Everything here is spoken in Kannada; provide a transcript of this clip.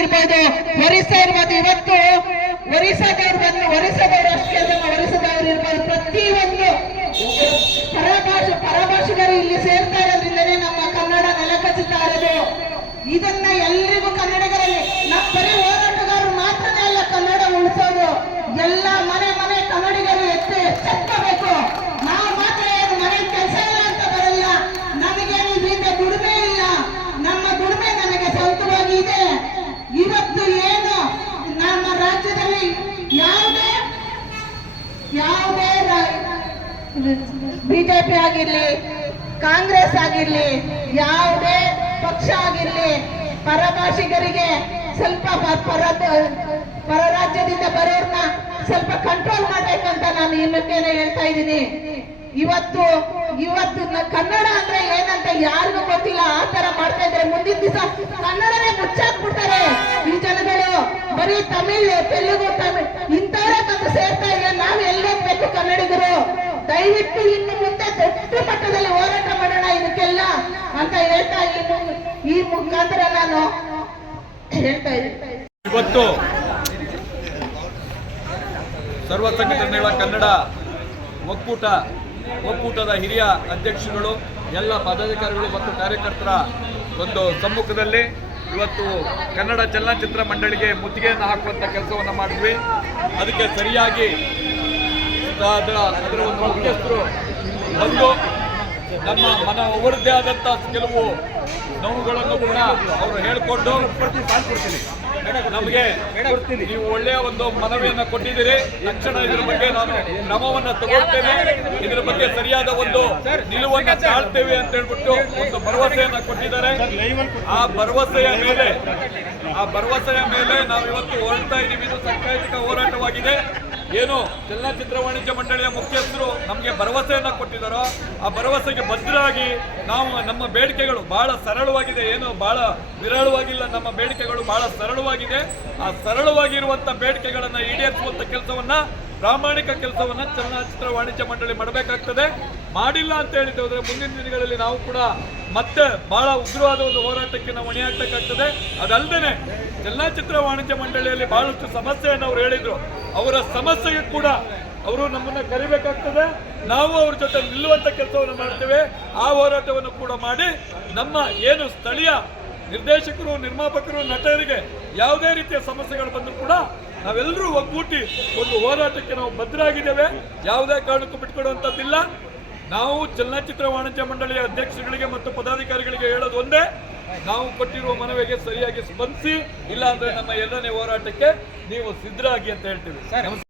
ಇರ್ಬೋದು, ಒರಿಸ್ಸಾ ಇರ್ಬೋದು. ಇವತ್ತು ಒರಿಸ್ಸಾದವರು ಅಷ್ಟೇ ಅಲ್ಲ, ಒರಿಸ್ಸಾದವರು ಇರ್ಬೋದು, ಪ್ರತಿಯೊಂದು ಪರಭಾಷಿಗರು ಇಲ್ಲಿ ಸೇರ್ತಾ ಇರೋದ್ರಿಂದನೇ ನಮ್ಮ ಕನ್ನಡ ನೆಲಕಚ್ಚುತ್ತಾ ಇರೋದು. ಇದನ್ನ ಎಲ್ರಿಗೂ ಕನ್ನಡಿಗರಲ್ಲಿ ನಮ್ಮ ಬರೀ ಹೋರಾಟಗಾರರು ಮಾತ್ರನೇ ಅಲ್ಲ ಕನ್ನಡ ಉಳಿಸೋದು, ಎಲ್ಲ ಮನೆ ಕನ್ನಡಿಗರು ಎಚ್ಚೆತ್ತಬೇಕು. ನಾವು ಮಾತ್ರ ಏನು ಮನೆ ಕೆಲಸ ಇಲ್ಲ ಅಂತ ಬರಲ್ಲ, ನಮಗೇನು ಇದರಿಂದ ದುಡಿಮೆ ಇಲ್ಲ, ನಮ್ಮ ದುಡಿಮೆ ನಮಗೆ ಸ್ವಂತವಾಗಿ ಇದೆ. ಇವತ್ತು ಏನು ನಮ್ಮ ರಾಜ್ಯದಲ್ಲಿ ಯಾವುದೇ ಬಿಜೆಪಿ ಆಗಿರ್ಲಿ, ಕಾಂಗ್ರೆಸ್ ಆಗಿರ್ಲಿ, ಯಾವುದೇ ಪಕ್ಷ ಆಗಿರ್ಲಿ, ಪರಭಾಷಿಗರಿಗೆ ಸ್ವಲ್ಪ ಪರ ರಾಜ್ಯದಿಂದ ಬರೋರ್ನ ಸ್ವಲ್ಪ ಕಂಟ್ರೋಲ್ ಮಾಡ್ಬೇಕಂತ ನಾನು ಇನ್ನೊಂದೇನೆ ಹೇಳ್ತಾ ಇದ್ದೀನಿ. ಇವತ್ತು ಕನ್ನಡ ಅಂದ್ರೆ ಏನಂತ ಯಾರಿಗೂ ಗೊತ್ತಿಲ್ಲ, ಆ ತರ ಮಾಡ್ತಾ ಇದ್ರೆ ಮುಂದಿನ ದಿವಸ ಕನ್ನಡನೇ ಮುಚ್ಚಾಕ್ಬಿಡ್ತಾರೆ ಈ ಜನಗಳು. ಬರೀ ತಮಿಳ್, ತೆಲುಗು, ಇಂಥವರೇ ಬಂದು ಸೇರ್ತಾ ಇದೆ. ನಾವು ಎಲ್ಲೋಗ್ಬೇಕು ಕನ್ನಡಿಗರು? ದಯವಿಟ್ಟು ಇನ್ನು ಮುಂದೆ ದೊಡ್ಡ ಮಟ್ಟದಲ್ಲಿ ಹೋರಾಟ ಮಾಡೋಣ ಇದಕ್ಕೆಲ್ಲ ಅಂತ ಹೇಳ್ತಾ ಈ ಮುಖಾಂತರ ನಾನು ಹೇಳ್ತಾ ಇದ್ದೀನಿ. ಇವತ್ತು ಸರ್ವ ಸಂಘಟನೆಗಳ ಕನ್ನಡ ಒಕ್ಕೂಟದ ಹಿರಿಯ ಅಧ್ಯಕ್ಷರುಗಳು, ಎಲ್ಲ ಪದಾಧಿಕಾರಿಗಳು ಮತ್ತು ಕಾರ್ಯಕರ್ತರ ಒಂದು ಸಮ್ಮುಖದಲ್ಲಿ ಇವತ್ತು ಕನ್ನಡ ಚಲನಚಿತ್ರ ಮಂಡಳಿಗೆ ಮುತ್ತಿಗೆಯನ್ನು ಹಾಕುವಂಥ ಕೆಲಸವನ್ನು ಮಾಡಿದ್ವಿ. ಅದಕ್ಕೆ ಸರಿಯಾಗಿ ಅದರ ಒಂದು ಮುಖ್ಯಸ್ಥರು ಒಂದು ನಮ್ಮ ಅವರದ್ದೇ ಆದಂಥ ಕೆಲವು ನೋವುಗಳನ್ನು ಕೂಡ ಅವರು ಹೇಳಿಕೊಂಡು ನಮಗೆ ನೀವು ಒಳ್ಳೆಯ ಒಂದು ಮನವಿಯನ್ನು ಕೊಟ್ಟಿದ್ದೀರಿ, ತಕ್ಷಣ ಇದರ ಬಗ್ಗೆ ನಾನು ಕ್ರಮವನ್ನು ತಗೊಳ್ತೇನೆ, ಇದರ ಬಗ್ಗೆ ಸರಿಯಾದ ಒಂದು ನಿಲುವನ್ನು ತಾಳ್ತೇವೆ ಅಂತ ಹೇಳ್ಬಿಟ್ಟು ಒಂದು ಭರವಸೆಯನ್ನು ಕೊಟ್ಟಿದ್ದಾರೆ. ಆ ಭರವಸೆಯ ಮೇಲೆ ನಾವು ಇವತ್ತು ಹೊರಡ್ತಾ ಇದ್ದೀವಿ. ಇದು ಸಾಂಸ್ಕೃತಿಕ ಹೋರಾಟವಾಗಿದೆ. ಏನು ಚಲನಚಿತ್ರ ವಾಣಿಜ್ಯ ಮಂಡಳಿಯ ಮುಖ್ಯಸ್ಥರು ನಮಗೆ ಭರವಸೆಯನ್ನು ಕೊಟ್ಟಿದ್ದಾರೋ ಆ ಭರವಸೆಗೆ ಬದ್ಧರಾಗಿ ನಾವು ನಮ್ಮ ಬೇಡಿಕೆಗಳು ಬಹಳ ಸರಳವಾಗಿದೆ, ಏನು ಬಹಳ ವಿರಳವಾಗಿಲ್ಲ, ನಮ್ಮ ಬೇಡಿಕೆಗಳು ಬಹಳ ಸರಳವಾಗಿದೆ. ಆ ಸರಳವಾಗಿರುವಂಥ ಬೇಡಿಕೆಗಳನ್ನು ಈಡೇರಿಸುವಂಥ ಕೆಲಸವನ್ನ, ಪ್ರಾಮಾಣಿಕ ಕೆಲಸವನ್ನ ಚಲನಚಿತ್ರ ವಾಣಿಜ್ಯ ಮಂಡಳಿ ಮಾಡಬೇಕಾಗ್ತದೆ. ಮಾಡಿಲ್ಲ ಅಂತ ಹೇಳಿದ್ರೆ ಮುಂದಿನ ದಿನಗಳಲ್ಲಿ ನಾವು ಕೂಡ ಮತ್ತೆ ಬಹಳ ಉಗ್ರವಾದ ಒಂದು ಹೋರಾಟಕ್ಕೆ ನಾವು ಹೊಣೆಯಾಗಬೇಕಾಗ್ತದೆ. ಅದಲ್ಲದೆ ಚಲನಚಿತ್ರ ವಾಣಿಜ್ಯ ಮಂಡಳಿಯಲ್ಲಿ ಬಹಳಷ್ಟು ಸಮಸ್ಯೆಯನ್ನು ಅವರು ಹೇಳಿದ್ರು. ಅವರ ಸಮಸ್ಯೆಗೆ ಕೂಡ ಅವರು ನಮ್ಮನ್ನ ಕರಿಬೇಕಾಗ್ತದೆ. ನಾವು ಅವ್ರ ಜೊತೆ ನಿಲ್ಲುವಂತ ಕೆಲಸವನ್ನು ಮಾಡ್ತೇವೆ. ಆ ಹೋರಾಟವನ್ನು ಕೂಡ ಮಾಡಿ ನಮ್ಮ ಏನು ಸ್ಥಳೀಯ ನಿರ್ದೇಶಕರು, ನಿರ್ಮಾಪಕರು, ನಟರಿಗೆ ಯಾವುದೇ ರೀತಿಯ ಸಮಸ್ಯೆಗಳು ಬಂದರೂ ಕೂಡ ನಾವೆಲ್ಲರೂ ಒಗ್ಗೂಟಿ ಒಂದು ಹೋರಾಟಕ್ಕೆ ನಾವು ಬದ್ಧರಾಗಿದ್ದೇವೆ. ಯಾವುದೇ ಕಾರಣಕ್ಕೂ ಬಿಟ್ಕೊಡುವಂಥದ್ದಿಲ್ಲ. ನಾವು ಚಲನಚಿತ್ರ ವಾಣಿಜ್ಯ ಮಂಡಳಿಯ ಅಧ್ಯಕ್ಷರುಗಳಿಗೆ ಮತ್ತು ಪದಾಧಿಕಾರಿಗಳಿಗೆ ಹೇಳೋದು ಒಂದೇ, ನಾವು ಕೊಟ್ಟಿರುವ ಮನವಿಗೆ ಸರಿಯಾಗಿ ಸ್ಪಂದಿಸಿ, ಇಲ್ಲ ಅಂದ್ರೆ ನಮ್ಮ ಎರಡನೇ ಹೋರಾಟಕ್ಕೆ ನೀವು ಸಿದ್ಧರಾಗಿ ಅಂತ ಹೇಳ್ತೀವಿ.